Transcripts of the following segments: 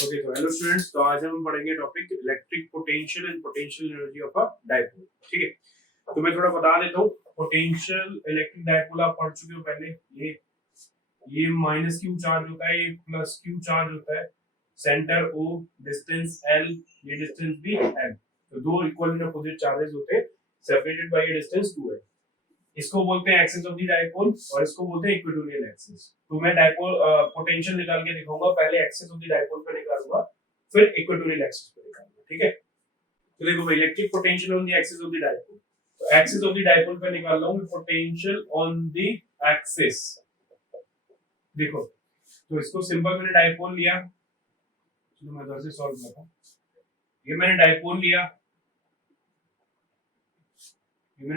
Okay तो hello students, तो आज हम पढ़ेंगे topic electric potential and potential energy of a dipole. ठीक है, तो मैं थोड़ा बता देता हूँ। पोटेंशियल इलेक्ट्रिक डायपोल आप पढ़ चुके हो पहले। ये माइनस क्यू चार्ज होता है, ये प्लस क्यू चार्ज होता है। सेंटर ओ, डिस्टेंस एल, ये डिस्टेंस भी एल। तो दो इक्वल एंड अपोजिट चार्जेस होते हैं सेपरेटेड बाय ए डिस्टेंस 2 है। इसको बोलते हैं एक्सिस ऑफ द डायपोल और इसको बोलते हैं इक्वेटोरियल एक्सिस। तो मैं डायपोल पोटेंशियल निकाल के दिखाऊंगा। पहले एक्सिस ऑफ द डायपोल पे निकालूंगा, फिर इक्वेटोरियल एक्सिस पे निकालूंगा। ठीक है, तो देखो भाई, electric potential on the axis of the dipole. तो एक्सिस ऑफ द डायपोल पे निकाल रहा हूं पोटेंशियल ऑन द एक्सिस। देखो, तो इसको सिंपल मैंने डायपोल लिया, चलो मैं इधर से सॉल्व करता हूं। ये मैंने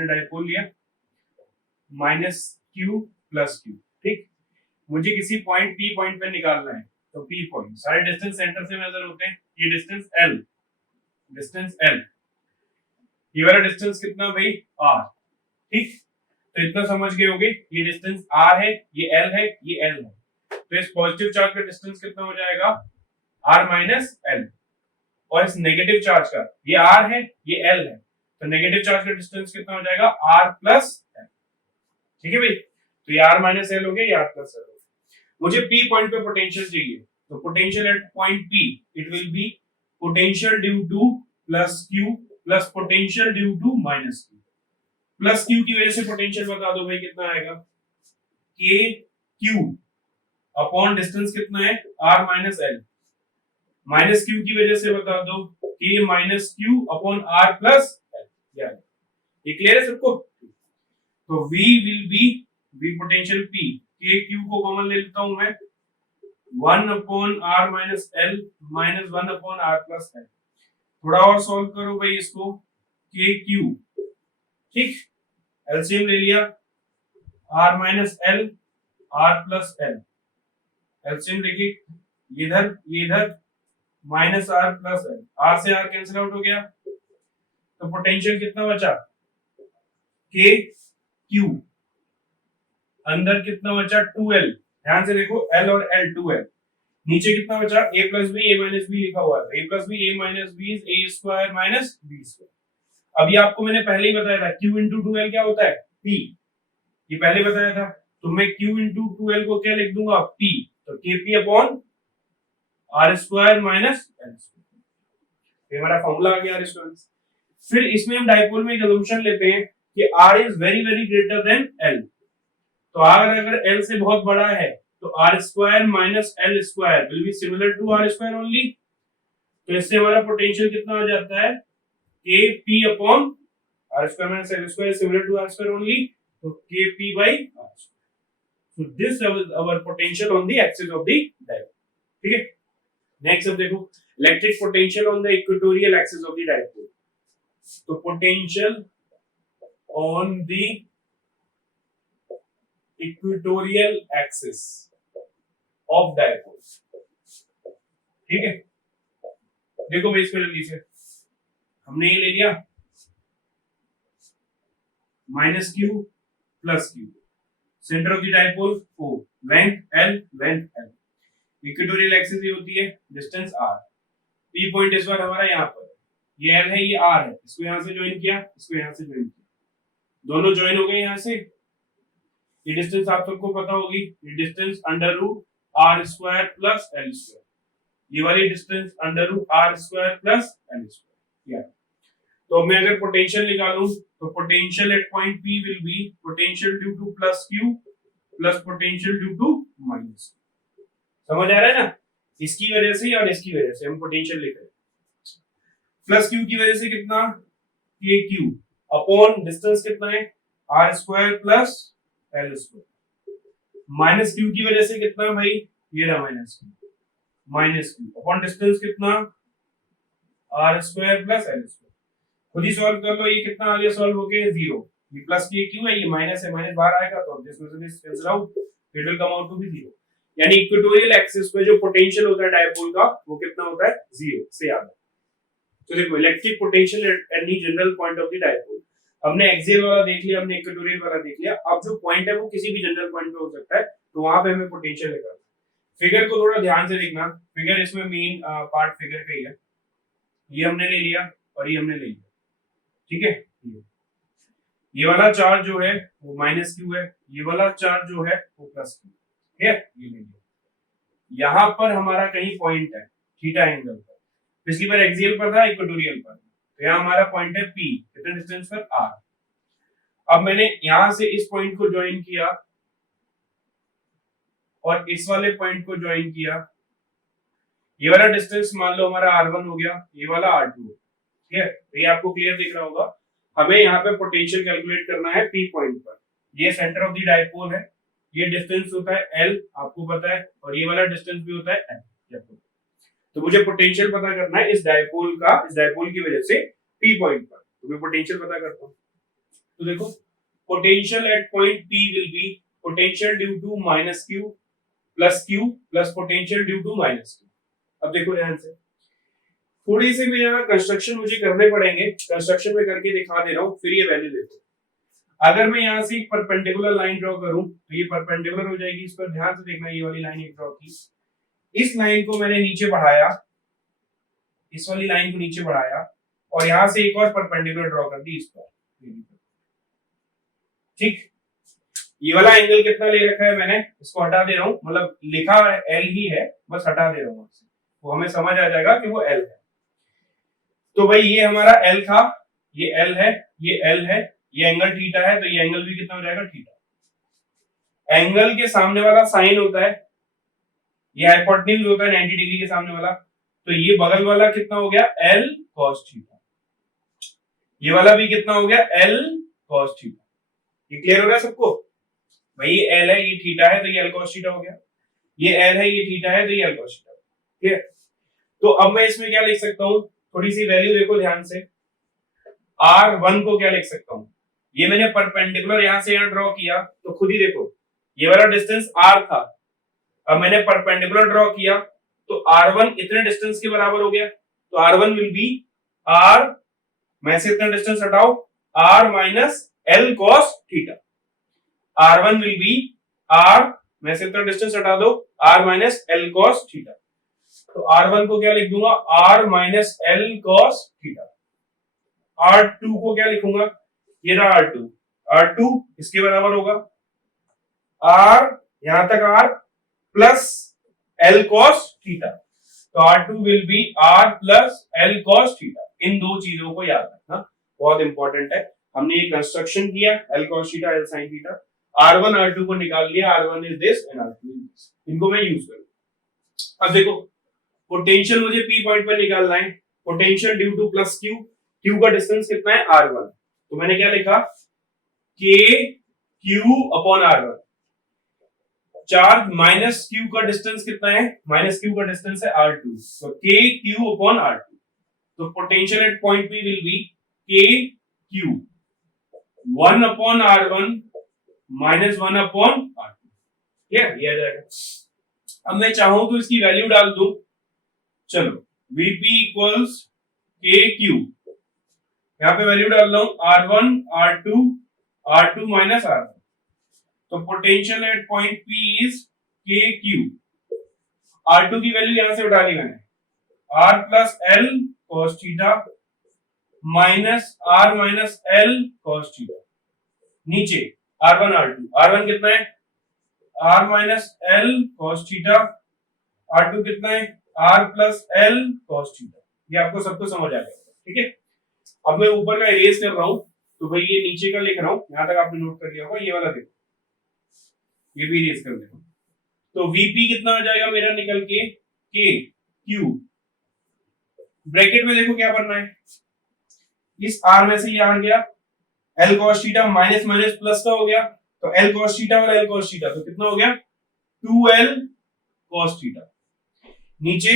डायपोल लिया, माइनस क्यू प्लस क्यू। ठीक, मुझे किसी पॉइंट पी पॉइंट पे निकालना है। तो पी पॉइंट, सारे डिस्टेंस सेंटर से मेजर होते हैं। ये डिस्टेंस एल, ये वाला डिस्टेंस कितना भाई, आर। ठीक, तो इतना समझ गए होगे। ये डिस्टेंस आर है, ये एल है, ये एल है। तो इस पॉजिटिव चार्ज का डिस्टेंस कितना हो जाएगा, आर माइनस एल। और इस नेगेटिव चार्ज का, ये आर है, ये एल है, तो नेगेटिव चार्ज का डिस्टेंस कितना हो जाएगा, आर प्लस एल। ठीक है भाई, तो ये आर माइनस एल हो गया, ये आर प्लस एल हो गया। मुझे पी पॉइंट पे पोटेंशियल चाहिए, तो potential at point P it will be potential due to plus Q plus potential due to minus Q. Plus Q की वजह से पोटेंशियल बता दो भाई कितना आएगा, के क्यू अपॉन डिस्टेंस कितना है, R minus L. Minus Q की वजह से बता दो, K minus Q upon R plus L. ये क्लियर है सबको? तो V will be V potential P, K Q को कॉमन ले लेता हूं मैं, 1 upon R minus L minus 1 upon R plus L। थोड़ा और सॉल्व करो भाई इसको, K Q। ठीक, एलसीएम ले लिया, R minus L R plus L। LCM लेके ये इधर minus R plus L, R से R कैंसिल आउट हो गया, तो पोटेंशियल कितना बचा, K Q। अंदर कितना बचा, 2L। ध्यान से देखो, L और L 2L। नीचे कितना बचा, a plus B, a minus B लिखा हुआ है। a plus B, a minus B is a square minus b square. अभी आपको मैंने पहले ही बताया था q इंटू 2L क्या होता है, p। ये पहले बताया था, तो मैं q इंटू 2L को क्या लिख दूंगा, p। तो kp upon r square minus l square. ये हमारा फॉर्मूला आ गया r स्क्वायर। फिर इसमें हम डायपोल में एक assumption लेते हैं कि r is very very greater than l। तो अगर L से बहुत बड़ा है तो R square minus L square will be similar to R square only. तो इससे हमारा पोटेंशियल कितना हो जाता है, Kp upon R square minus L square similar to R square only, तो Kp by R square. So this is our potential on the axis of the dipole. ठीक है, नेक्स्ट अब देखो, electric potential on the equatorial axis of the dipole. तो potential on the equatorial axis of dipole. ठीक है, देखो भाई इसको जल्दी से, हमने ये ले लिया minus Q plus Q, centre of the dipole O, length L, equatorial axis ये होती है डिस्टेंस R। P पॉइंट इस बार हमारा यहाँ पर, ये L है, ये R है। इसको यहाँ से ज्वाइन किया, इसको यहाँ से ज्वाइन किया, दोनों ज्वाइन हो गए यहाँ से। ये डिस्टेंस आप सबको पता होगी, ये distance under root R square plus L square. ये वाली distance under root R square plus L square. तो मैं अगर पोटेंशियल निकालूं, तो potential at point P will be potential due to plus Q plus potential due to minus. समझ आ रहा है ना? इसकी वजह से और इसकी वजह से हम पोटेंशियल लिख रहे हैं। प्लस Q की वजह से कितना, KQ अपॉन डिस्टेंस कितना है, R square plus L square. Minus Q की वजह से कितना भाई, ये रहा माइनस क्यू अपॉन डिस्टेंस कितना, R square plus L square. खुद ही सॉल्व कर लो, ये कितना आ गया सॉल्व हो गया, 0। ये प्लस की क्यू है, ये माइनस है, माइनस बाहर आएगा तो this will cancel out, it will come out to be 0। यानी इक्वेटोरियल एक्सिस पे जो पोटेंशियल होता है डायपोल का, वो कितना होता है, 0 से याद। तो देखो, electric potential at any general point of the dipole. हमने एक्सियल वाला देख लिया, हमने इक्वेटोरियल वाला देख लिया। अब जो पॉइंट है वो किसी भी जनरल पॉइंट पे हो सकता है, तो वहां पे हमें पोटेंशियल निकालना है। फिगर को थोड़ा ध्यान से देखना, फिगर इसमें मेन पार्ट फिगर का ही है। ये हमने ले लिया और ये हमने ले लिया, ठीक है। ये वाला चार्ज जो है वो माइनस क्यू है, ये वाला चार्ज जो है वो प्लस क्यू, ठीक है। ये ले लिया। यहाँ पर हमारा कहीं पॉइंट है थीटा एंगल पर, पिछली बार एक्सियल पर था, इक्वेटोरियल पर, तो यहाँ हमारा पॉइंट है पी, कितने डिस्टेंस पर आर। अब मैंने यहां से इस पॉइंट को ज्वाइन किया और इस वाले पॉइंट को ज्वाइन किया, ये वाला डिस्टेंस मान लो हमारा r1 हो गया, ये वाला r2, ठीक है। तो ये आपको क्लियर दिख रहा होगा। हमें यहाँ पे पोटेंशियल कैलकुलेट करना है p पॉइंट पर। ये सेंटर ऑफ द डायपोल है, ये डिस्टेंस होता है l, आपको पता है, और ये वाला डिस्टेंस भी होता है l। तो मुझे पोटेंशियल पता करना है इस डायपोल का, इस डायपोल की वजह से p पॉइंट पर, तो मैं पोटेंशियल पता करता हूँ। तो देखो, potential at point p will be potential due to minus q plus potential due to minus q। अब देखो ध्यान से, थोड़ी सी भी यहाँ कंस्ट्रक्शन मुझे करने पड़ेंगे, कंस्ट्रक्शन में करके दिखा दे रहा हूँ, फिर ये वैल्यू देखो। अगर मैं यहाँ से एक परपेंडिकुलर लाइन ड्रॉ करूं तो ये परपेंडिकुलर हो जाएगी, इस पर ध्यान से देखना, ये वाली लाइन एक ड्रॉ की, इस लाइन को मैंने नीचे बढ़ाया, इस वाली लाइन को नीचे बढ़ाया और यहां से एक और परपेंडिकुलर ड्रॉ कर दी इस पर, ठीक। ये वाला एंगल कितना ले रखा है मैंने, इसको हटा दे रहा हूं, मतलब लिखा एल ही है, बस हटा दे रहा हूं, वो हमें समझ आ जाएगा कि वो एल है। तो भाई ये हमारा एल था, ये एल है, ये एल है, ये एंगल थीटा है, तो ये एंगल भी कितना हो जाएगा, थीटा। एंगल के सामने वाला साइन होता है, ये हाइपोटेन्यूज होता है 90 डिग्री के सामने वाला, तो ये बगल वाला कितना हो गया, एल कॉस थीटा। ये वाला भी कितना हो गया, एल कॉस थीटा। ये क्लियर हो गया सबको? भाई ये एल है, ये थीटा है, तो ये एल कॉस थीटा हो गया, ये एल है, ये थीटा है, तो ये एल कॉस थीटा, ठीक है। तो अब मैं इसमें क्या लिख सकता हूं, थोड़ी सी वैल्यू देखो ध्यान से। R1 को क्या लिख सकता हूं, ये मैंने परपेंडिकुलर यहां से यहां ड्रॉ किया, तो खुद ही देखो, ये वाला डिस्टेंस R था, अब मैंने परपेंडिकुलर ड्रॉ किया, तो R1 इतने डिस्टेंस के बराबर हो गया, तो R1 विल बी R, मैं से इतना डिस्टेंस हटाओ, R minus L cos theta. R1 will be R, मैं से इतना डिस्टेंस हटा दो, R minus L cos theta. तो R1 को क्या लिख दूंगा, R minus L cos theta. R2 को क्या लिखूंगा, ये रहा R2, R2 इसके बराबर होगा R, यहां तक R plus L cos theta. तो R2 will be R plus L cos थीटा। इन दो चीजों को याद रखना, बहुत इंपॉर्टेंट है। हमने ये कंस्ट्रक्शन किया, L cos theta, L sin theta, R1 R2 को निकाल लिया, R1 is this and R2 is this, इनको मैं यूज करूंगा। अब देखो, पोटेंशियल मुझे P पॉइंट पर निकालना है, potential due to plus Q, Q का डिस्टेंस कितना है, R1, तो मैंने क्या लिखा, K Q upon R1। Charge minus Q का डिस्टेंस कितना है, माइनस Q का डिस्टेंस है R2, तो K Q अपॉन R2। तो potential at point P will B K Q 1 upon R1 minus 1 upon R2, ठीक है, ये आ जाएगा। अब मैं चाहूं तो इसकी वैल्यू डाल दूं, चलो Vp इक्वल्स KQ, यहां पे वैल्यू डाल रहा हूं R1 R2 R2 minus R1, तो potential at point P is KQ। R2 की वैल्यू यहां से उठा ली मैंने, R plus L cos theta minus R minus L cos theta, नीचे R1 R2, R1 कितना है, R minus L cos theta, R2 कितना है, R plus L cos theta. ये आपको सबको समझ आ गया, ठीक है। अब मैं ऊपर का इरेज कर रहा हूं, तो भाई ये नीचे का लिख रहा हूं, यहां तक आपने नोट कर लिया होगा, ये वाला देखो, ये भी इरेज कर देना। तो Vp कितना आ जाएगा मेरा निकल के, K Q, ब्रैकेट में देखो क्या बनना है, इस R में से ये आ गया L cos theta minus minus plus का हो गया, तो L cos थीटा और L cos थीटा, तो कितना हो गया, 2L cos थीटा। नीचे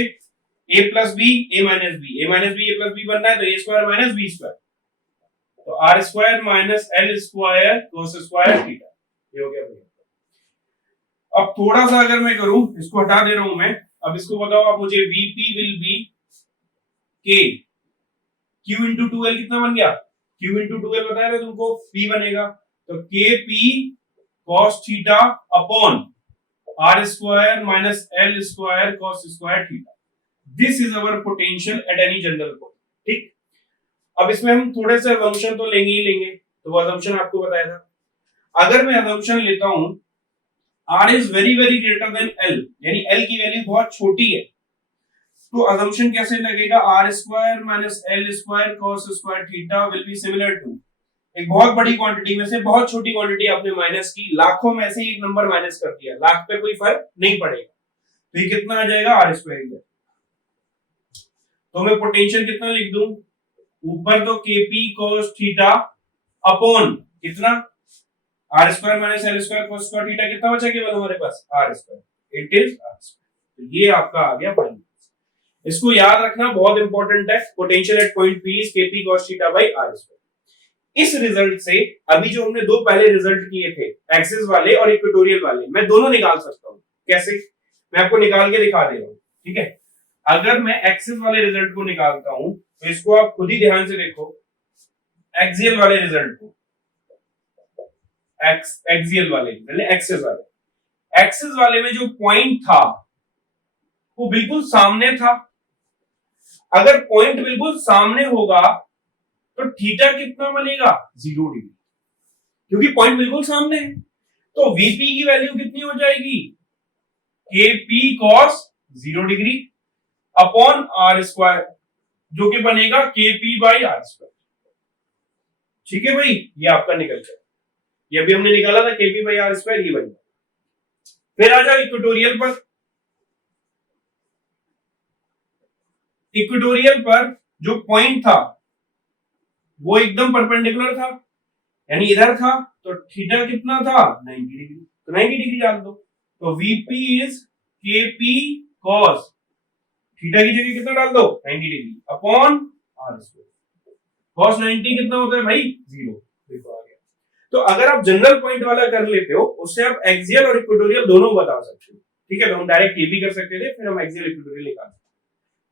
a plus B, a minus B, a minus B, a plus B बनना है, तो a square minus B square, तो r square minus L square cos square theta, ये हो गया भैया। अब थोड़ा सा अगर मैं करूं, इसको हटा दे रहा हूं मैं, अब इसको बताओ आप मुझे, Vp will be K Q into 2L कितना बन गया, Q इंटू 2L बताया था तुमको, P बनेगा, तो K P cos theta upon R square minus L square cos square theta, this is our potential at any general point. ठीक, अब इसमें हम थोड़े से असम्पशन तो लेंगे ही लेंगे, तो वो असम्पशन आपको बताया था। अगर मैं असम्पशन लेता हूं r is very very greater than l, यानी l की वैल्यू बहुत छोटी है, तो असम्पशन कैसे लगेगा, r square minus l square cos square theta will be similar to, एक बहुत बड़ी क्वांटिटी में से बहुत छोटी क्वांटिटी आपने माइनस की, लाखों में से एक नंबर माइनस कर दिया, लाख पे कोई फर्क नहीं पड़ेगा, तो ये कितना आ जाएगा r स्क्वायर। तो मैं पोटेंशियल कितना लिख दूं, ऊपर तो kp cos थीटा अपॉन कितना r square minus l square cos square theta, कितना बचा केवल हमारे पास r square, it is r square. तो ये आपका आ गया फाइनल। इसको याद रखना, बहुत इंपॉर्टेंट है, potential at point P is kp cos theta by r square. इस रिजल्ट से अभी जो हमने दो पहले रिजल्ट किए थे, एक्सिस वाले और इक्वेटोरियल वाले, मैं दोनों निकाल सकता हूं। कैसे, मैं आपको निकाल के दिखा दे रहा हूं। ठीक है, अगर मैं एक्सिस वाले रिजल्ट को निकालता हूं तो इसको आप खुद ही ध्यान से देखो, एक्सियल वाले रिजल्ट को, एक्सियल वाले एक्सिस वाले में जो पॉइंट था वो बिल्कुल सामने था। अगर पॉइंट बिल्कुल सामने होगा तो थीटा कितना बनेगा, 0 डिग्री, क्योंकि पॉइंट बिल्कुल सामने है। तो वीपी की वैल्यू कितनी हो जाएगी, kp cos 0 degree upon R square, जो कि बनेगा kp बाई आर स्क्वायर। ठीक है भाई, ये आपका निकल गया, ये अभी हमने निकाला था kp बाई आर स्क्वायर, ये बन गया। फिर आ जाओ इक्वेटोरियल पर। इक्वेटोरियल पर जो पॉइंट था वो एकदम परपेंडिकुलर था, यानी इधर था, तो थीटा कितना था, 90 डिग्री, तो 90 डिग्री डाल दो, तो VP is kp cos theta की जगह कितना डाल दो, 90 degree upon R square. cos 90 कितना होता है भाई, 0, देखो आ गया। तो अगर आप जनरल पॉइंट वाला कर लेते हो, उससे आप एक्सियल और इक्वेटोरियल दोनों बता सकते हो। ठीक है, तो हम डायरेक्ट ये भी कर सकते थे, फिर हम एक्सियल इक्वेटोरियल निकाल सकते।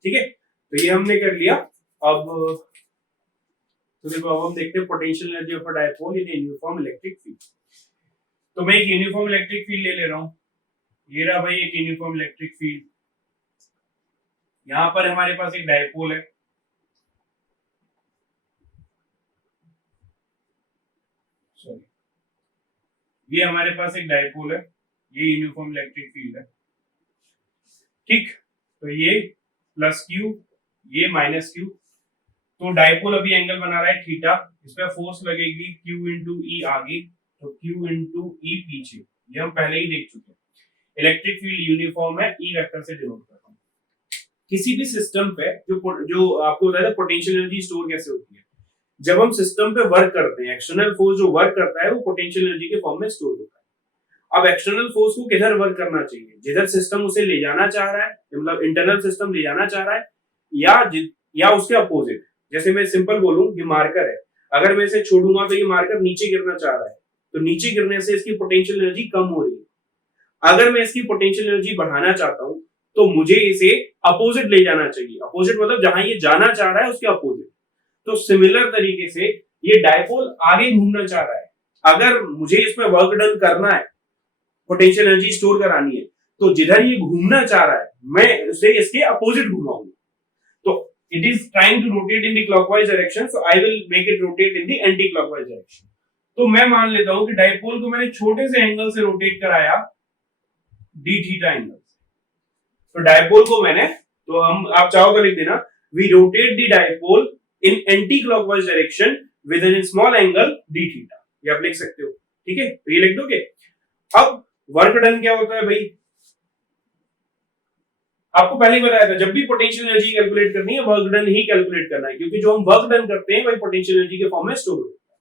ठीक है, तो ये हमने कर लिया। अब तो देखो, अब हम देखते हैं potential energy of a dipole in uniform electric field. तो मैं एक यूनिफॉर्म इलेक्ट्रिक फील्ड ले रहा हूं, ये रहा भाई एक यूनिफॉर्म इलेक्ट्रिक फील्ड। यहां पर हमारे पास एक डायपोल है, ये हमारे पास एक डायपोल है, ये यूनिफॉर्म इलेक्ट्रिक फील्ड है। ठीक, तो ये प्लस क्यू, ये माइनस क्यू, तो डायपोल अभी एंगल बना रहा है थीटा, इस पर फोर्स लगेगी Q इंटू ई आगे, तो Q इंटू ई पीछे, ये हम पहले ही देख चुके हैं। इलेक्ट्रिक फील्ड यूनिफॉर्म है, ई वेक्टर से डिनोट करता हूं। किसी भी सिस्टम पे जो आपको बताया था पोटेंशियल एनर्जी स्टोर कैसे होती है, जब हम सिस्टम पे वर्क करते हैं, एक्सटर्नल फोर्स जो वर्क करता है वो पोटेंशियल एनर्जी के फॉर्म में स्टोर होता है। अब एक्सटर्नल फोर्स को किधर वर्क करना चाहिए, जिधर सिस्टम उसे ले जाना चाह रहा है, मतलब इंटरनल सिस्टम ले जाना चाह रहा है, या उसके अपोजिट। जैसे मैं सिंपल बोलूं, ये मार्कर है, अगर मैं इसे छोड़ूंगा तो ये मार्कर नीचे गिरना चाह रहा है, तो नीचे गिरने से इसकी पोटेंशियल एनर्जी कम हो रही है। अगर मैं इसकी पोटेंशियल एनर्जी बढ़ाना चाहता हूं तो मुझे इसे अपोजिट ले जाना चाहिए, अपोजिट मतलब जहां ये जाना चाह रहा है उसके अपोजिट। तो सिमिलर तरीके से ये डायपोल आगे घूमना चाह रहा है, अगर मुझे इसमें वर्क डन करना है, पोटेंशियल एनर्जी स्टोर करानी है, तो जिधर ये घूमना चाह रहा है मैं उसे इसके अपोजिट घुमाऊंगा। तो it is trying to rotate in the clockwise direction, so I will make it rotate in the anti-clockwise direction। तो मैं मान लेता हूं कि डायपोल को मैंने छोटे से एंगल से रोटेट कराया, d थीटा एंगल से। तो डायपोल को मैंने, तो हम आप चाहो तो लिख देना, we rotate the dipole in anti-clockwise direction with a small angle d theta, ये आप लिख सकते हो। ठीक है, तो ये लिख दोगे। अब वर्क डन क्या होता है भाई, आपको पहले ही बताया था, जब भी पोटेंशियल एनर्जी कैलकुलेट करनी है, वर्क डन ही कैलकुलेट करना है, क्योंकि जो हम वर्क डन करते हैं वही पोटेंशियल एनर्जी के फॉर्म में स्टोर होता है।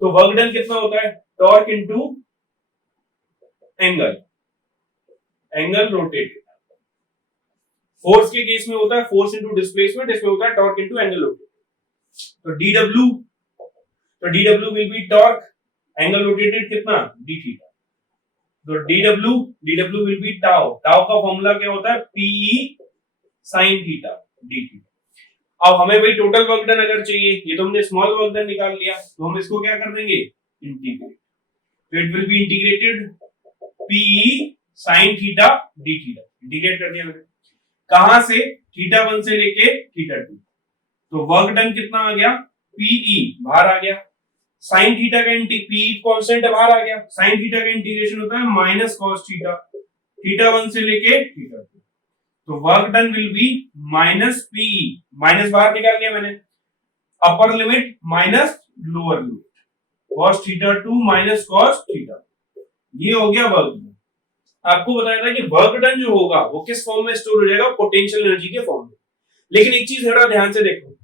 तो वर्क डन कितना होता है, torque into angle, angle rotated. Force के केस में होता है फोर्स इनटू डिस्प्लेसमेंट, इसमें होता है टॉर्क इनटू एंगल रोटेटेड। तो dw will be torque, angle rotated कितना, d थीटा। तो dw will be tau, tau का फॉर्मूला क्या होता है, pe sin theta d theta. अब हमें भाई टोटल वर्क डन अगर चाहिए, ये तो हमने स्मॉल वर्क डन निकाल लिया, तो हम इसको क्या कर देंगे, इंटीग्रेट। तो it will be integrated pe sine theta D theta, integrate कर दिया मैंने, कहां से, थीटा 1 से लेके थीटा 2, तो वर्क डन कितना आ गया, पीई बाहर आ गया, साइन थीटा का पी कांस्टेंट बाहर आ गया, साइन थीटा का इंटीग्रेशन होता है माइनस कॉस थीटा, थीटा 1 से लेके थीटा 2, तो work done will be minus PE, minus बाहर निकाल लिया मैंने, upper limit minus lower limit, cos theta 2 minus cos theta, ये हो गया वर्क डन। आपको बताया था कि वर्क डन जो होगा वो किस फॉर्म में स्टोर हो जाएगा, पोटेंशियल एनर्जी के फॉर्म में। लेकिन एक चीज थोड़ा ध्यान से देखो,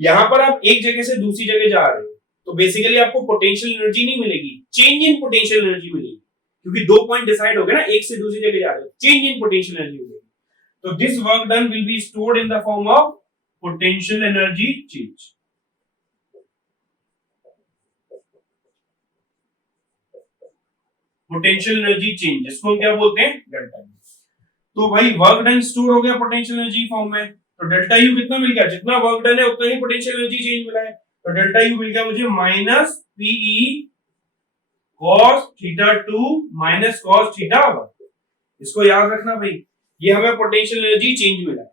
यहां पर आप एक जगह से दूसरी जगह जा रहे हो तो बेसिकली आपको पोटेंशियल एनर्जी नहीं मिलेगी, चेंज इन पोटेंशियल एनर्जी मिलेगी, क्योंकि 2 पॉइंट डिसाइड हो गए ना, एक से दूसरी जगह जा रहे हो, चेंज इन पोटेंशियल एनर्जी मिलेगी। तो this work done will be stored in the form of potential energy change. Potential energy change, इसको हम क्या बोलते हैं, डेल्टा यू। तो भाई वर्क डन स्टोर हो गया पोटेंशियल एनर्जी फॉर्म में, तो डेल्टा यू कितना मिल गया, जितना वर्क डन है उतना ही पोटेंशियल एनर्जी चेंज मिला है, तो डेल्टा यू मिल गया मुझे minus PE cos theta 2 minus cos theta 1। इसको याद रखना भाई, ये हमें पोटेंशियल एनर्जी चेंज मिला है।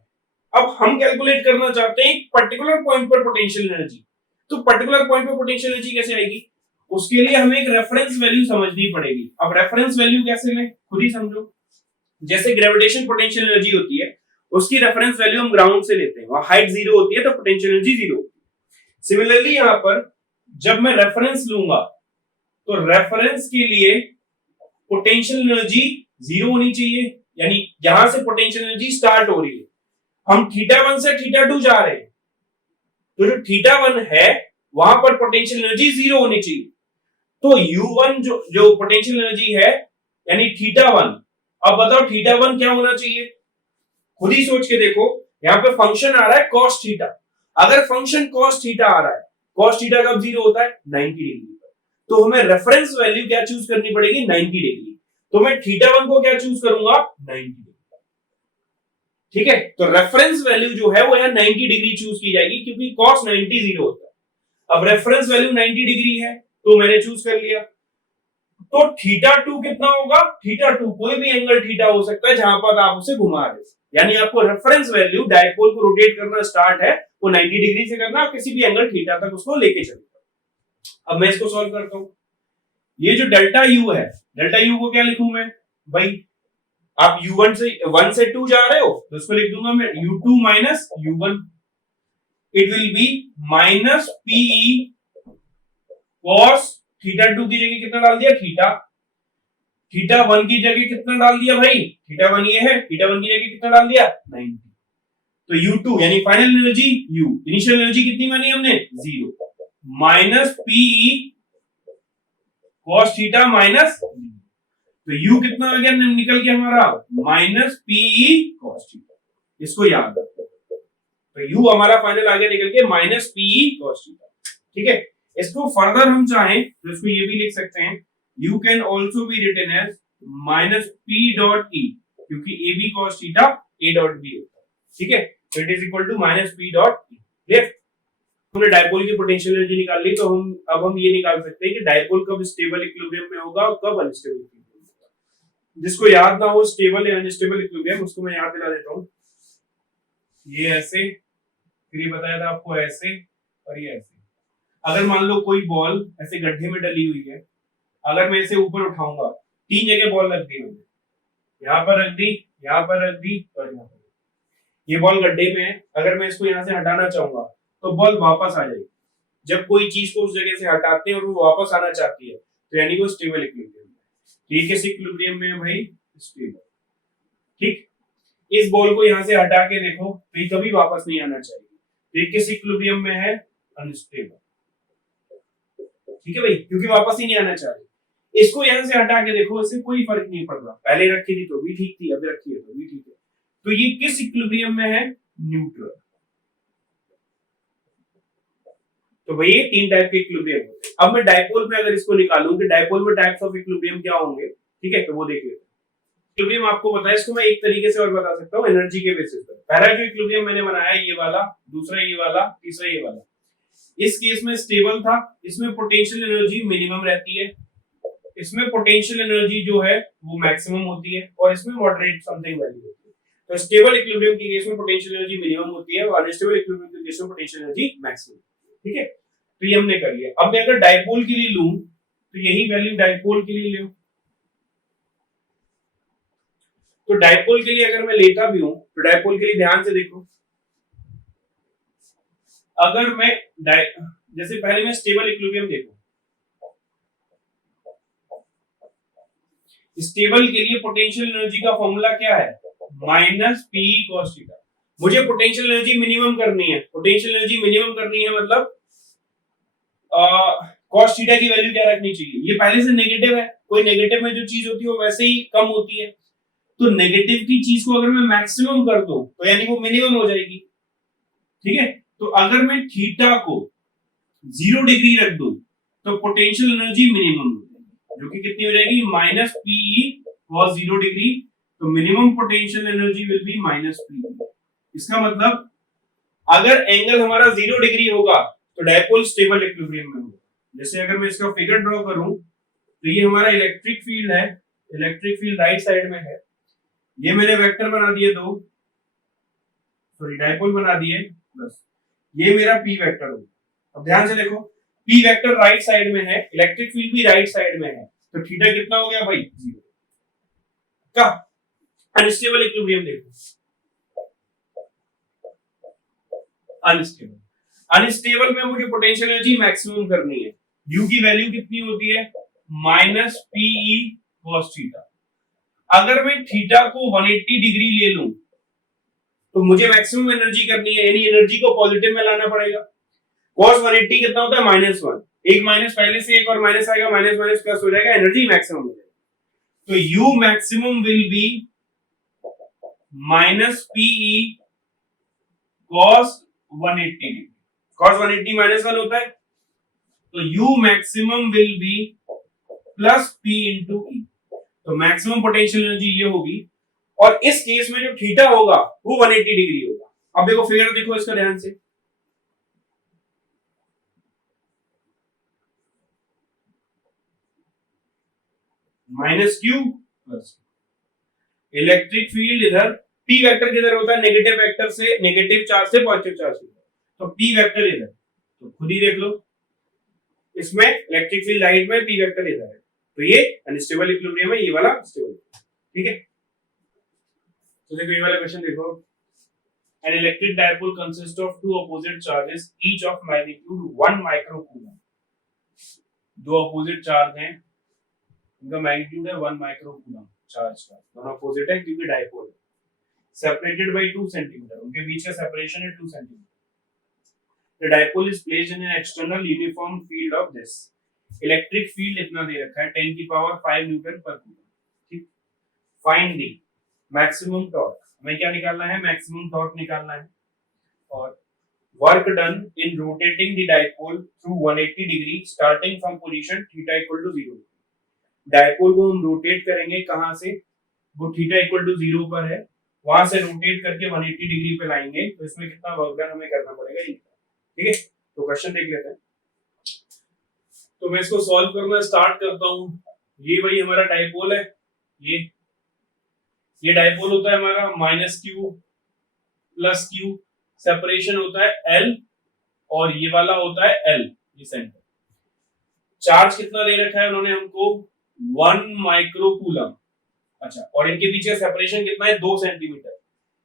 अब हम कैलकुलेट करना चाहते हैं एक पर्टिकुलर पॉइंट पर पोटेंशियल एनर्जी, तो पर्टिकुलर पॉइंट पर पोटेंशियल एनर्जी कैसे आएगी, उसके लिए हमें एक रेफरेंस वैल्यू समझनी पड़ेगी। अब रेफरेंस वैल्यू कैसे लें, खुद ही समझो। जैसे ग्रेविटेशन पोटेंशियल एनर्जी होती है, उसकी रेफरेंस वैल्यू हम ग्राउंड से लेते हैं, वहां हाइट 0 होती है तो पोटेंशियल एनर्जी 0 होती है। सिमिलरली यहां पर जब मैं रेफरेंस लूंगा तो रेफरेंस के लिए पोटेंशियल एनर्जी 0 होनी चाहिए, यानी यहां से पोटेंशियल एनर्जी स्टार्ट हो रही है, हम थीटा 1 से थीटा 2 जा रहे हैं, तो जो थीटा 1 है वहां पर पोटेंशियल एनर्जी 0 होनी चाहिए। तो U1 जो पोटेंशियल एनर्जी है यानी थीटा 1, अब बताओ थीटा 1 क्या होना चाहिए, खुद ही सोच के देखो। यहां पे फंक्शन आ रहा है cos थीटा, अगर फंक्शन cos थीटा आ रहा है, cos थीटा कब 0 होता है, 90 डिग्री पर, तो हमें रेफरेंस वैल्यू क्या चूज करनी पड़ेगी, 90 डिग्री। तो मैं थीटा 1 को क्या चूज करूंगा, 90 डिग्री। ठीक है, तो रेफरेंस वैल्यू जो है वो यहां 90 डिग्री चूज की जाएगी, क्योंकि cos 90 0 होता है। अब रेफरेंस वैल्यू 90 डिग्री है तो मैंने चूज कर लिया, तो थीटा 2 कितना होगा, थीटा 2 कोई भी एंगल थीटा हो सकता है जहां पर आप उसे घुमा रहे, यानी आपको रेफरेंस वैल्यू डायपोल को रोटेट करना स्टार्ट है वो 90 डिग्री से करना, आप किसी भी एंगल थीटा तक उसको लेके चलो। अब मैं इसको सॉल्व करता हूं, ये जो डेल्टा यू है, डेल्टा यू को क्या लिखूं मैं भाई, आप u1 से 1 से 2 जा रहे हो तो इसको लिख दूंगा मैं u2 minus u1, it will be minus PE cos theta 2 की जगह कितना डाल दिया, थीटा, थीटा 1 की जगह कितना डाल दिया भाई, थीटा 1 ये है, थीटा 1 की जगह कितना डाल दिया, 90। तो u2 यानी final energy u, initial energy कितनी मानी हमने, 0, minus PE cos theta minus, तो u कितना आ गया निकल के हमारा, माइनस पीई cos थीटा, इसको याद रखो। तो u हमारा फाइनल आ गया निकल के माइनस पीई cos थीटा। ठीक है, इसको फर्दर हम चाहें तो इसको ये भी लिख सकते हैं, u can also be written as minus p dot e, क्योंकि a b cos theta a dot b होता है। ठीक है, तो it is equal to minus p dot e। Clear, हमने डायपोल की पोटेंशियल एनर्जी निकाल ली, तो हम ये निकाल सकते हैं कि डायपोल कब स्टेबल इक्विलिब्रियम में होगा और कब अनस्टेबल इक्विलिब्रियम में होगा। जिसको याद ना हो स्टेबल या अनस्टेबल इक्विलिब्रियम, उसको मैं याद दिला देता हूं। ये ऐसे, फिर ये बताया था आपको ऐसे, और ये ऐसे। अगर मान लो कोई बॉल ऐसे गड्ढे में डली हुई है, अगर मैं इसे ऊपर उठाऊंगा, 3 जगह बॉल रख दी मैंने, यहां पर रख दी, यहां पर रख दी और यहां पर, ये बॉल गड्ढे में है, अगर मैं इसको यहां से हटाना चाहूंगा तो बॉल वापस आ जाएगी। जब कोई चीज को उस जगह से हटाते हैं और वो वापस आना चाहती है तो यानी वो स्टेबल इक्विलिब्रियम है। ये किस इक्विलिब्रियम में है भाई, स्टेबल। ठीक, इस बॉल को यहां से हटा के देखो तो ये कभी वापस नहीं आना चाहिए, ये किस इक्विलिब्रियम में है, अनस्टेबल। ठीक है भाई, क्योंकि वापस ही नहीं आना चाहिए। इसको यहां से हटा के देखो, इससे कोई फर्क नहीं पड़ रहा, पहले रखी थी तो भी ठीक थी, अभी रखी है तो भी ठीक है। तो ये किस इक्विलिब्रियम में है, न्यूट्रल। तो भाई ये 3 टाइप के इक्विलिब्रियम होते हैं। अब मैं डायपोल में अगर इसको निकालूं कि डायपोल में टाइप्स ऑफ इक्विलिब्रियम क्या होंगे, ठीक है, तो वो देख लेते हैं। इक्विलिब्रियम आपको पता है, इसको मैं एक तरीके से और बता सकता हूं, एनर्जी के बेसिस पर। पहला जो इक्विलिब्रियम मैंने बनाया ये वाला, दूसरा ये वाला, तीसरा ये वाला। इस केस में स्टेबल था, इसमें पोटेंशियल एनर्जी मिनिमम रहती है, इसमें पोटेंशियल एनर्जी जो है वो मैक्सिमम होती है और इसमें मॉडरेट समथिंग वैल्यू होती है। तो स्टेबल इक्विलिब्रियम के केस में पोटेंशियल एनर्जी मिनिमम होती है और अनस्टेबल इक्विलिब्रियम के केस में पोटेंशियल एनर्जी मैक्सिमम। ठीक है, तो ये हमने कर लिया। अब मैं अगर डायपोल के लिए लूं तो यही वैल्यू डायपोल के लिए लूं, तो डायपोल के लिए अगर मैं लेता भी हूं तो डायपोल के लिए ध्यान से देखो, अगर मैं जैसे पहले मैं स्टेबल इक्विलिब्रियम देखो, स्टेबल के लिए पोटेंशियल एनर्जी का फॉर्मूला क्या है, माइनस पी कॉस थीटा। मुझे पोटेंशियल एनर्जी मिनिमम करनी है, पोटेंशियल एनर्जी मिनिमम करनी है मतलब कॉस थीटा की वैल्यू क्या रखनी चाहिए, ये पहले से नेगेटिव है, कोई नेगेटिव में जो चीज होती है वो वैसे ही कम होती है, तो नेगेटिव की चीज को अगर मैं मैक्सिमम कर दूं तो यानी वो मिनिमम हो जाएगी। ठीक है, तो अगर मैं थीटा को 0 डिग्री रख दूं तो पोटेंशियल एनर्जी मिनिमम हो जाएगी, जो कि कितनी हो जाएगी, माइनस पी कॉस 0 डिग्री, तो minimum potential energy will be minus P. इसका मतलब अगर एंगल हमारा 0 डिग्री होगा तो डायपोल स्टेबल इक्विलिब्रियम में होगा। जैसे अगर मैं इसका फिगर ड्रॉ करूं तो ये हमारा इलेक्ट्रिक फील्ड है, इलेक्ट्रिक फील्ड राइट साइड में है, ये मैंने वेक्टर बना दिए दो, सॉरी डायपोल बना दिए, प्लस ये मेरा पी वेक्टर होगा। अब ध्यान से देखो, पी वेक्टर राइट साइड में है, इलेक्ट्रिक फील्ड भी राइट साइड में है, तो थीटा कितना हो गया भाई, 0 का। अनस्टेबल इक्विलिब्रियम देखो, अनस्टेबल, अनस्टेबल में मुझे पोटेंशियल एनर्जी मैक्सिमम करनी है, यू की वैल्यू कितनी होती है, माइनस पीई कॉस थीटा। अगर मैं थीटा को 180 डिग्री ले लूं तो मुझे मैक्सिमम एनर्जी करनी है, यानी एनर्जी को पॉजिटिव में लाना पड़ेगा। cos 180 कितना होता है, -1, एक माइनस पहले से एक और माइनस आएगा, माइनस माइनस प्लस हो जाएगा, एनर्जी मैक्सिमम हो जाएगी। तो u maximum will be minus PE cos 180 डिग्री, cos 180 -1 होता है, तो u maximum will be plus p into E. तो मैक्सिमम पोटेंशियल एनर्जी ये होगी, और इस केस में जो थीटा होगा वो 180 डिग्री होगा। अब देखो फिगर देखो इसका ध्यान से, minus Q plus, electric field इधर, पी वेक्टर किधर होता है, नेगेटिव वेक्टर से, नेगेटिव चार्ज से पॉजिटिव चार्ज, तो पी वेक्टर इधर, तो खुद ही देख लो, इसमें इलेक्ट्रिक फील्ड राइट में, पी वेक्टर इधर है, तो ये अनस्टेबल इक्विलिब्रियम है, ये वाला स्टेबल। ठीक है, तो देखो ये वाला क्वेश्चन देखो, an electric dipole consists of two opposite charges each of magnitude 1 microcoulomb। दो अपोजिट चार्ज हैं, उनका मैग्नीट्यूड है 1 माइक्रोकूलम चार्ज का, दोनों अपोजिट है क्योंकि डायपोल है, सेपरेटेड बाय 2 सेंटीमीटर, उनके बीच का सेपरेशन है 2 centimetre. The dipole is placed in an external uniform field of this। Electric field इतना दे रखा है 10 की पावर 5 न्यूटन पर कूलम। ठीक, फाइंड द मैक्सिमम टॉर्क, हमें क्या निकालना है, मैक्सिमम टॉर्क निकालना है, और work done in rotating the dipole through 180 degree starting from position theta equal to 0। Dipole को हम रोटेट करेंगे, कहां से, वो थीटा इक्वल टू 0 पर है, वहां से रोटेट करके 180 डिग्री पे लाएंगे, तो इसमें कितना वर्क डन हमें करना पड़ेगा। ठीक है, तो क्वेश्चन देख लेते हैं। तो मैं इसको सॉल्व करना स्टार्ट करता हूं। ये भाई हमारा डायपोल है, ये डायपोल होता है हमारा minus Q plus Q, separation होता है एल, और ये वाला होता है एल, ये सेंटर। चार्ज कितना दे रखा है उन्होंने हमको, 1 माइक्रोकूलम। अच्छा, और इनके बीच का सेपरेशन कितना है, 2 सेंटीमीटर,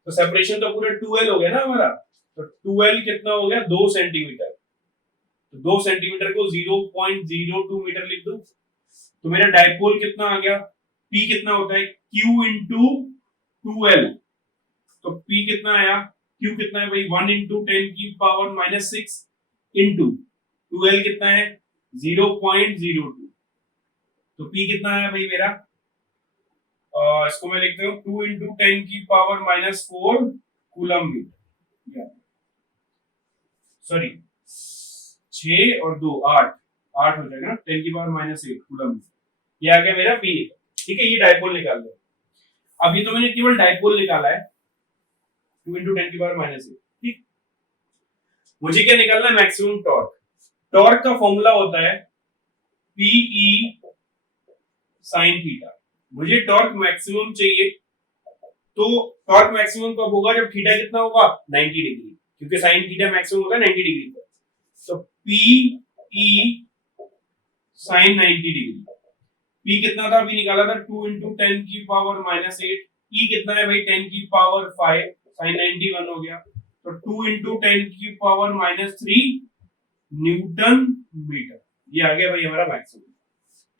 तो सेपरेशन तो पूरा 2l हो गया ना हमारा, तो 2l कितना हो गया, 2 सेंटीमीटर, तो 2 सेंटीमीटर को 0.02 मीटर लिख दो, तो मेरा डायपोल कितना आ गया, P कितना होता है, Q इंटू 2l, तो P कितना आया, Q कितना है भाई, 1 इंटू 10 की पावर -6 इंटू 2l कितना है 0.02, तो P कितना आया भाई मेरा, इसको मैं लिखता हूँ 2 इंटू 10 की पावर -4 कूलम मीटर, सॉरी 6 और 2 8 हो जाएगा ना, 10 की पावर -8 कूलम, ये आ गया मेरा P। ठीक है, ये डायपोल निकाल लो। अभी तो मैंने केवल डायपोल निकाला है 2 इंटू 10 की पावर -8। ठीक, मुझे क्या निकालना है, मैक्सिमम टॉर्क। टॉर्क का फॉर्मूला होता है Pe साइन थीटा। मुझे टॉर्क मैक्सिमम चाहिए, तो टॉर्क मैक्सिमम कब होगा? जब थीटा कितना होगा? 90 डिग्री, क्योंकि साइन थीटा मैक्सिमम होगा 90 डिग्री पर। तो P E sine 90 degree, P कितना था? P निकाला था 2 into 10 की पावर -8। E कितना है भाई? 10 की पावर 5, साइन 91 हो गया। तो 2 into 10 की पावर -3 न्यूटन मीटर, ये आ गया भाई हमारा मैक्सिमम।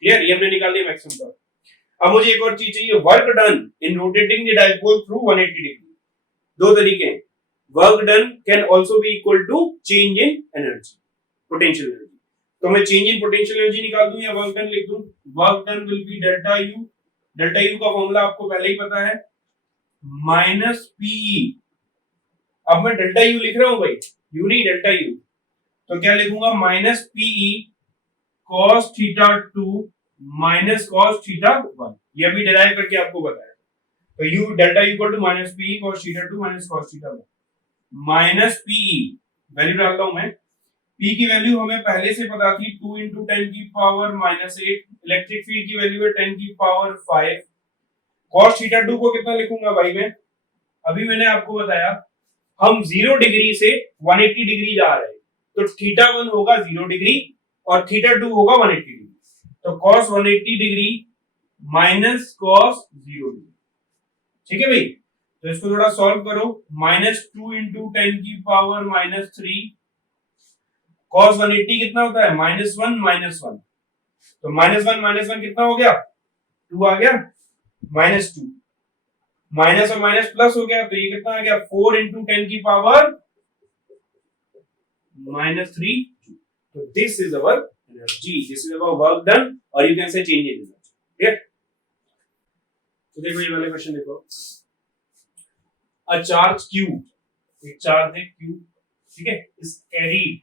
क्लियर? ये हमने निकाल दिया मैक्सिमम का। अब मुझे एक और चीज चाहिए, work done in rotating the dipole through 180 degree. दो तरीके हैं, work done can also be equal to change in energy, potential energy. तो मैं चेंज इन पोटेंशियल एनर्जी निकाल दूं या वर्क डन लिख दूं? Work done will B delta U. Delta U का फॉर्मूला आपको पहले ही पता है, माइनस पीई। अब मैं डेल्टा यू लिख रहा हूं भाई, यू नहीं डेल्टा यू, तो क्या लिखूंगा? Minus PE cos theta 2 minus cos theta 1। ये अभी डिराइव करके आपको बताया। तो u delta equal to minus PE cos theta 2 minus cos theta 1। Minus PE value डालता हूं मैं। p की वैल्यू हमें पहले से पता थी, 2 into 10 की पावर -8। इलेक्ट्रिक फील्ड की वैल्यू है 10 की पावर 5। cos थीटा 2 को कितना लिखूंगा भाई मैं? अभी मैंने आपको बताया हम 0 डिग्री से 180 डिग्री जा रहे हैं, तो थीटा 1 होगा 0 डिग्री और थीटा 2 होगा 180 डिग्री। तो cos 180 degree minus cos 0 degree. ठीक है भाई? तो इसको थोड़ा सॉल्व करो। -2 into 10 की पावर -3 cos 180 कितना होता है? -1 तो -1 कितना हो गया? 2 आ गया, -2 माइनस और माइनस प्लस हो गया, तो ये कितना आ गया? 4 into 10 की पावर -3। तो this is our energy, this is our work done, और you can say change in energy. ठीक है? तो देखो ये वाले क्वेश्चन देखो, अ चार्ज Q, एक चार्ज है Q, ठीक है, इस कैरीड,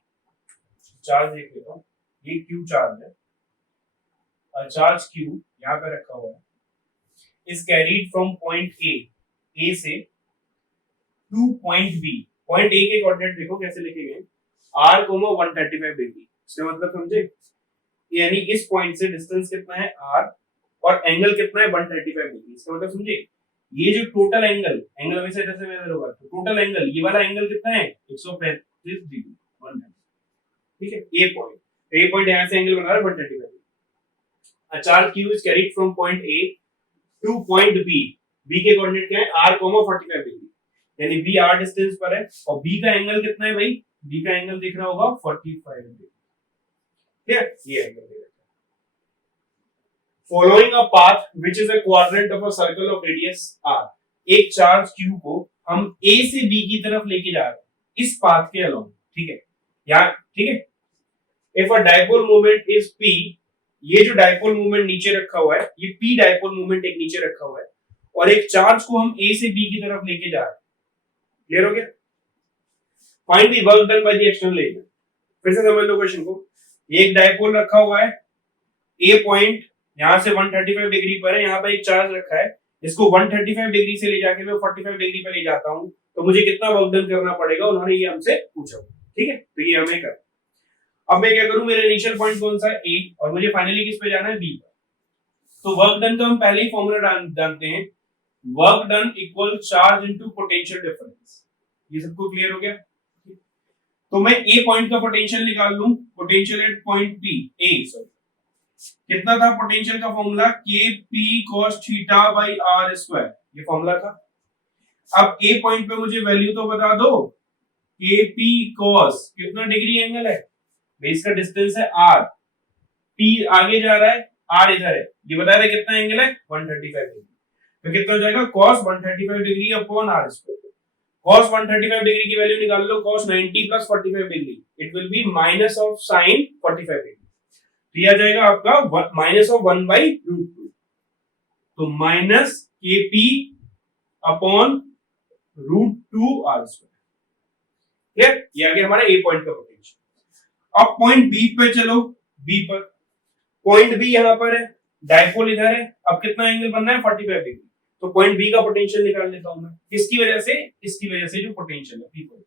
चार्ज देख लेता हूं, ये Q चार्ज है, अ चार्ज Q यहां पे रखा हुआ है, is carried from point A से to point B. Point A के कोऑर्डिनेट देखो कैसे लिखे गए, r 135 डिग्री। इसका मतलब समझे? यानी इस पॉइंट से डिस्टेंस कितना है r, और एंगल कितना है 135 डिग्री। इसका मतलब समझे? ये जो टोटल एंगल हमेशा ऐसे मेजर होगा, तो टोटल एंगल, ये वाला एंगल कितना है? 135 डिग्री, 130। ठीक है? ए पॉइंट, ए पॉइंट यहां से एंगल बना रहा है 135 degree. A charge q is carried from point A to point B. B के कोऑर्डिनेट क्या है? r 45 डिग्री, यानी b r डिस्टेंस पर है, और b का एंगल कितना है भाई? b का एंगल दिख रहा होगा 45 डिग्री। ठीक है? ये एंगल दिख रहा है। Following a path which is a quadrant of a circle of radius r। एक चार्ज q को हम a से b की तरफ लेके जा रहे हैं इस पाथ के अलोंग। ठीक है? यहां, ठीक है, if a dipole moment is p, ये जो डाइपोल मोमेंट नीचे रखा हुआ है, ये p डाइपोल मोमेंट एक नीचे रखा हुआ है, और एक चार्ज को हम a से b की तरफ लेके जा रहे हैं। क्लियर हो गया? Find the work done by the external element. फिर से समझ लो क्वेश्चन को। एक डाइपोल रखा हुआ है, ए पॉइंट यहां से 135 डिग्री पर है, यहां पर एक चार्ज रखा है, इसको 135 डिग्री से ले जाके मैं 45 डिग्री पर ले जाता हूं, तो मुझे कितना वर्क डन करना पड़ेगा? उन्होंने ये हमसे पूछा। ठीक है? तो ये हमें कर। अब मैं क्या करूं? मेरा इनिशियल पॉइंट कौन सा है? ए, और मुझे फाइनली किस पे जाना है? बी पर। तो वर्क डन का हम पहले ही फॉर्मूला जानते हैं, work done equal charge into potential difference. ये सबको क्लियर हो गया? तो मैं ए पॉइंट का पोटेंशियल निकाल लूं, potential at point P A, sorry, कितना था पोटेंशियल का formula? K P cos theta by R square, ये फॉर्मूला था। अब ए पॉइंट पे मुझे वैल्यू तो बता दो, के पी cos कितना डिग्री एंगल है? बेस का डिस्टेंस है r, p आगे जा रहा है, r इधर है, ये बता रहे कितना एंगल है? 135 डिग्री। तो कितना हो जाएगा? cos 135 degree upon r square. cos 135 degree की वैल्यू निकाल लो, cos 90 plus 45 degree, it will be minus of sin 45 degree. तो आ जाएगा आपका माइनस ऑफ 1/√2, तो माइनस के P upon √2 r square. Clear? ये आ गया हमारा ए पॉइंट का पोटेंशियल। अब पॉइंट बी पे चलो, बी पर, पॉइंट बी यहां पर है, डाइपोल इधर है, अब कितना एंगल बनना है? 45 डिग्री। तो पॉइंट बी का पोटेंशियल निकाल लेता हूं मैं, किसकी वजह से? इसकी वजह से, जो पोटेंशियल है पी पर।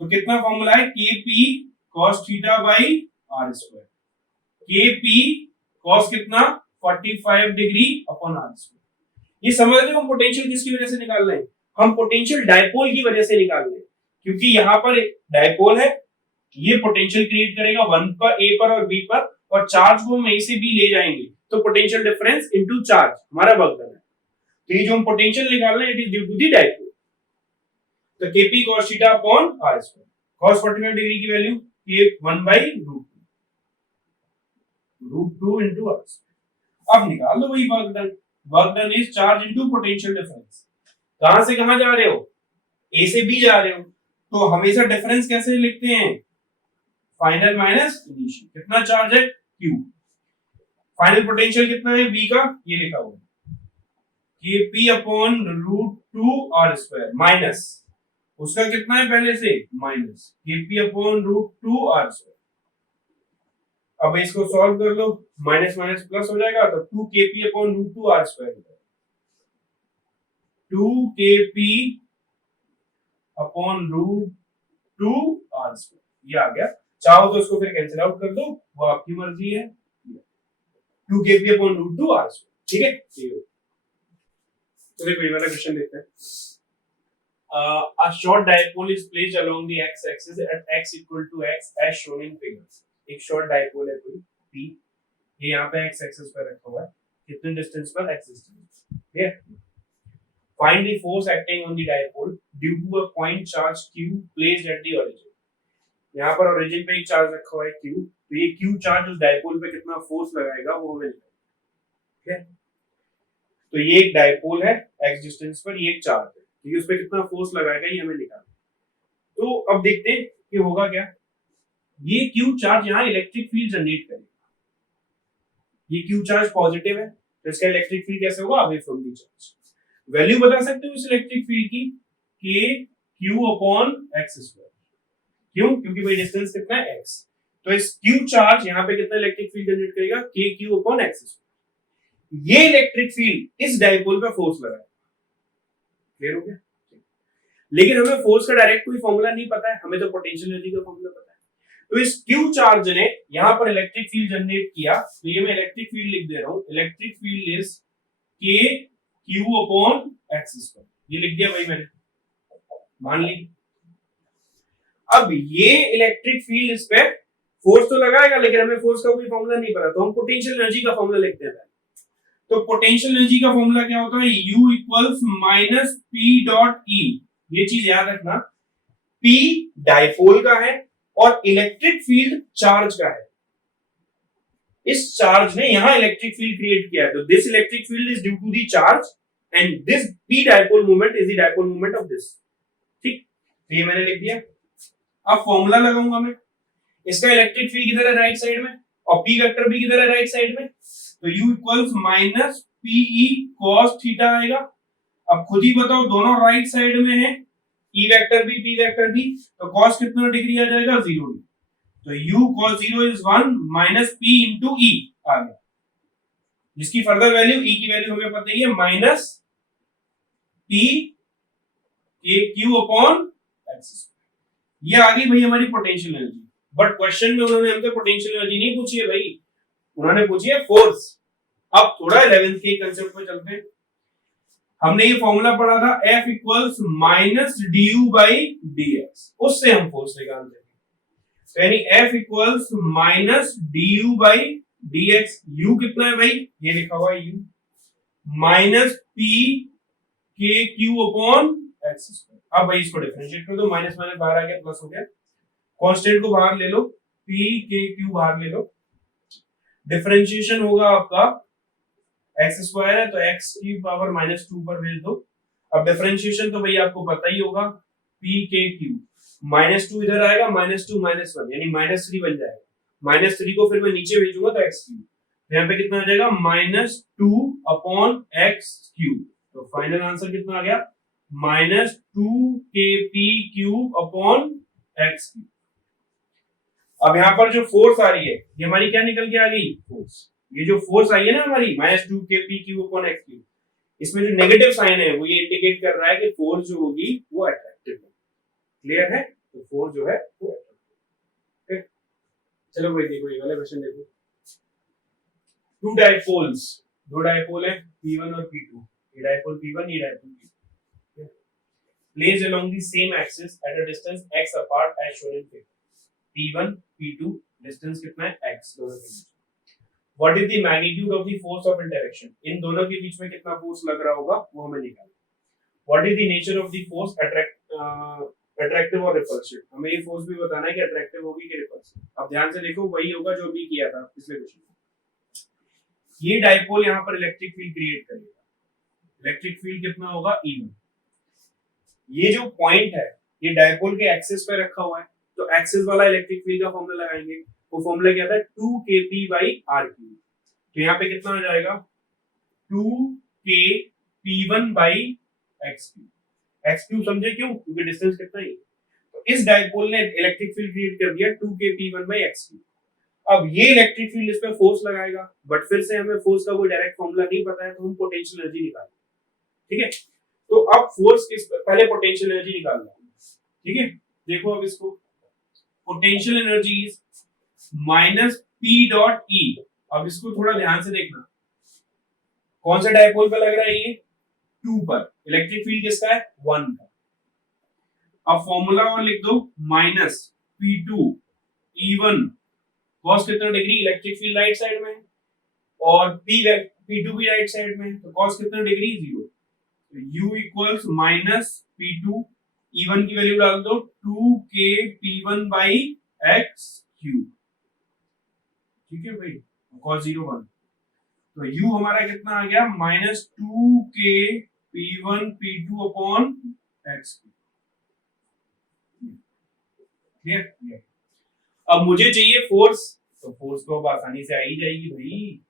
तो कितना फॉर्मूला है? K P cos theta by R square. K P cos कितना? 45 डिग्री अपॉन आर स्क्वायर। ये समझ रहे हो हम पोटेंशियल किसकी वजह से निकाल रहे हैं? हम पोटेंशियल डायपोल की वजह से निकाल रहे हैं, क्योंकि यहाँ पर डायपोल है, ये पोटेंशियल क्रिएट करेगा 1 पर, ए पर और बी पर, और चार्ज को हम ए से बी ले जाएंगे तो पोटेंशियल डिफरेंस इनटू चार्ज हमारा वर्क डन है। तो ये जो हम पोटेंशियल निकाल रहे हैं it is due to the dipole. तो Kp cos theta upon r square, cos 45 degree की वैल्यू ये 1/√2 इनटू r स्क्वायर। अब निकाल लो वही work done. Work done is charge into potential difference. कहां से कहां जा रहे हो? ए से बी जा रहे हो, तो हमेशा डिफरेंस कैसे लिखते हैं? Final minus initial. कितना चार्ज है? Q। फाइनल पोटेंशियल कितना है बी का? ये लिखा हुआ है Kp upon √2 r square minus उसका कितना है पहले से? Minus Kp upon √2 r square. अब इसको सॉल्व कर लो, माइनस माइनस प्लस हो जाएगा तो 2 Kp अपॉन √2 r स्क्वायर हो जाएगा। 2 Kp अपॉन √2 r स्क्वायर ये आ गया। चाहो तो इसको फिर कैंसिल आउट कर दो, वो आपकी मर्जी है। 2 Kp अपॉन √2 r स्क्वायर, ठीक है। तो देखो ये वाला क्वेश्चन देखते हैं। A short dipole is placed along the x-axis at x equal to x as shown in figure। एक short dipole है कोई P, ये यहाँ पे x-axis पर रखा हुआ है, कितने डिस्टेंस पर? x डिस्टेंस, ठीक है। Find the force acting on the dipole due to a point charge q placed at the origin। यहाँ पर origin पे एक चार्ज रखा हुआ है q, तो ये q चार्ज उस डायपोल पे कितना फोर्स लगाएगा वो हमें निकालना है, ठीक है। तो ये एक डायपोल है x डिस्टेंस पर, ये एक चार्ज है, तो ये उस पे कितना फोर्स लगाएगा ये हमें निकालना है। तो अब देखते हैं कि होगा क्या। ये q चार्ज यहाँ इलेक्ट्रिक फील्ड जनरेट करेगा। ये q चार्ज पॉजिटिव है तो इसका इलेक्ट्रिक फील्ड कैसे होगा? Away from the charge. Value बता सकते हो इस इलेक्ट्रिक फील्ड की? kq upon x square. क्यों? क्योंकि भाई डिस्टेंस कितना है x, तो इस q चार्ज यहाँ पे कितना इलेक्ट्रिक फील्ड जनरेट करेगा? kq upon x square. ये इलेक्ट्रिक फील्ड इस डायपोल पे फोर्स लगाएगा। क्लियर हो गया? लेकिन हमें फोर्स का डायरेक्ट कोई फॉर्मूला नहीं पता है, हमें तो पोटेंशियल एनर्जी का फॉर्मूला पता है। तो इस q चार्ज ने यहां पर इलेक्ट्रिक फील्ड जनरेट किया, तो ये मैं इलेक्ट्रिक फील्ड लिख दे रहा हूं। Electric field is kq upon x square, ये लिख दिया भाई मैंने, मान ली। अब ये इलेक्ट्रिक फील्ड इस पे फोर्स तो लगाएगा, लेकिन हमें फोर्स का कोई फॉर्मूला नहीं पता, तो हम पोटेंशियल एनर्जी का फॉर्मूला लिखते हैं। तो पोटेंशियल एनर्जी का फॉर्मूला क्या होता है? U equals minus P dot E। ये चीज याद रखना, P डायपोल का है और इलेक्ट्रिक फील्ड चार्ज का है। इस चार्ज ने यहां इलेक्ट्रिक फील्ड क्रिएट किया है, तो this electric field is due to the charge and this P dipole moment is the dipole moment of this. ठीक, तो ये मैंने लिख दिया। अब फॉर्मूला लगाऊंगा मैं, इसका इलेक्ट्रिक फील्ड किधर है? राइट साइड में, और P वेक्टर भी किधर है? राइट साइड में। तो U equals minus PE cos theta आएगा। अब खुद ही बताओ, दोनों राइट साइड में है, E वेक्टर भी P वेक्टर भी, तो cos कितना डिग्री आ जाएगा? 0 डिग्री। तो U cos 0 is 1 minus P into E आ गया, जिसकी फर्दर वैल्यू E की वैल्यू हमें पता ही है, minus P Q upon x। ये आ गई भाई हमारी पोटेंशियल एनर्जी। बट क्वेश्चन में उन्होंने हमसे पोटेंशियल एनर्जी नहीं पूछी है भाई, उन्होंने पूछी है फोर्स। अब थोड़ा 11th के कांसेप्ट पे चलते हैं। हमने ये फॉर्मूला पढ़ा था F equals minus du by dx, उससे हम फोर्स निकालते हैं। तो यानी F equals minus du by dx। U कितना है भाई? ये लिखा हुआ है U minus P k Q upon x square. अब भाई इसको डिफरेंशिएट कर दो, माइनस माइनस बाहर आ गया, प्लस हो गया। कांस्टेंट को बाहर ले लो, P k Q बाहर ले लो, डिफरेंशिएशन होगा आपका x स्क्वायर है तो x की पावर माइनस 2 पर भेज दो। अब डिफरेंशिएशन तो भाई आपको पता ही होगा, p k q, माइनस 2 इधर आएगा, माइनस 2 माइनस 1 यानी माइनस 3 बन जाएगा। माइनस 3 को फिर मैं नीचे भेजूंगा तो x क्यूब, यहाँ पे कितना आ जाएगा? Minus 2 upon x cube. तो फाइनल आंसर कितना आ गया? Minus 2 kp cube upon x cube. अब यहाँ पर जो फोर्स आ रही है ये हमारी क्या निकल के आ गई? फोर्स। ये जो फोर्स आई है ना हमारी minus 2 kp cube upon x cube, इसमें जो नेगेटिव साइन है वो ये इंडिकेट कर रहा है कि फोर्स जो होगी वो अट्रैक्टिव है। क्लियर है? तो फोर्स जो है वो अट्रैक्टिव है। चलो भाई देखो ये वाला क्वेश्चन देखो। टू डाइपोल्स, दो डाइपोल है P1 और P2, ये डाइपोल P1, ये dipole P2, placed along the same axis at a distance x apart as shown in figure. P1 P2 distance कितना है x दोनों के बीच. What is the magnitude of the force of interaction? इन दोनों के बीच में कितना force लग रहा होगा वो हमें निकालना. What is the nature of the force attractive और repulsive? हमें ये फोर्स भी बताना है कि अट्रैक्टिव होगी कि रिपल्सिव. अब ध्यान से देखो वही होगा जो भी किया था पिछले क्वेश्चन में. ये डाइपोल यहाँ पर इलेक्ट्रिक फील्ड क्रिएट करेगा. इलेक्ट्रिक फील्ड कितना होगा E1. ये जो पॉइंट है ये डाइपोल के एक्सिस पे रखा हुआ है, तो एक्सिस वाला इलेक्ट्रिक फील्ड का फॉर्मूला लगाएंगे. वो फॉर्मूला क्या था 2kp/r3. तो यहाँ पे कितना हो जाएगा 2kp1/x3. x3 समझे क्यों? क्योंकि डिस्टेंस कितना है. तो इस डाइपोल ने इलेक्ट्रिक फील्ड क्रिएट कर दिया 2kp1/x3. अब ये इलेक्ट्रिक फील्ड इस पे फोर्स लगाएगा, बट फिर से हमें फोर्स का कोई डायरेक्ट फॉर्मूला नहीं पता है, तो हम पोटेंशियल एनर्जी निकालेंगे. ठीक है, तो अब फोर्स किस पहले पोटेंशियल एनर्जी निकालना है. ठीक है, देखो अब इसको potential energy is minus P dot E. अब इसको थोड़ा ध्यान से देखना, कौन सा डाइपोल पे लग रहा है ये 2 पर. इलेक्ट्रिक फील्ड किसका है 1 का. अब फॉर्मूला और लिख दो माइनस P2 E1 cos कितना degree. Electric field right side में और P2 भी राइट साइड में, तो cos कितना degree 0. U equals minus P2 E1 की वैल्यू डाल दो 2kp1/x3. ठीक है भाई, cos 0 1. तो U हमारा कितना आ गया माइनस 2kp1p2/x3. ठीक है. अब मुझे चाहिए फोर्स, तो फोर्स तो अब आसानी से आ ही जाएगी भाई.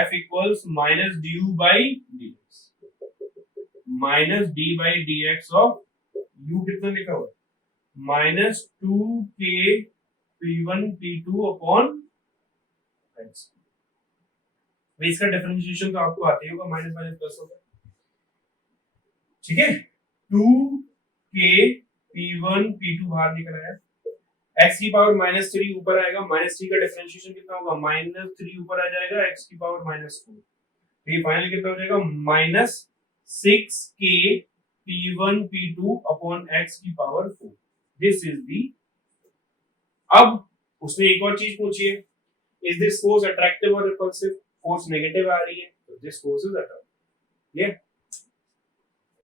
F equals minus du/dx minus d/dx of U कितना लिखा हुआ है माइनस 2kp1p2/x. इसका डिफरेंशिएशन तो आपको आते ही होगा, माइनस माइनस प्लस होगा. ठीक है, 2kp1p2 बाहर निकल आया. x की पावर माइनस 3 ऊपर आएगा, माइनस 3 का डिफरेंशिएशन कितना होगा माइनस 3 ऊपर आ जाएगा x की पावर माइनस 4. तो ये फाइनल कितना हो जाएगा माइनस 6kp1p2/x की पावर 4. This is the. अब उसने एक और चीज पूछी है, इज दिस फोर्स अट्रैक्टिव और रिपल्सिव. फोर्स नेगेटिव आ रही है, तो this force is attractive. Clear.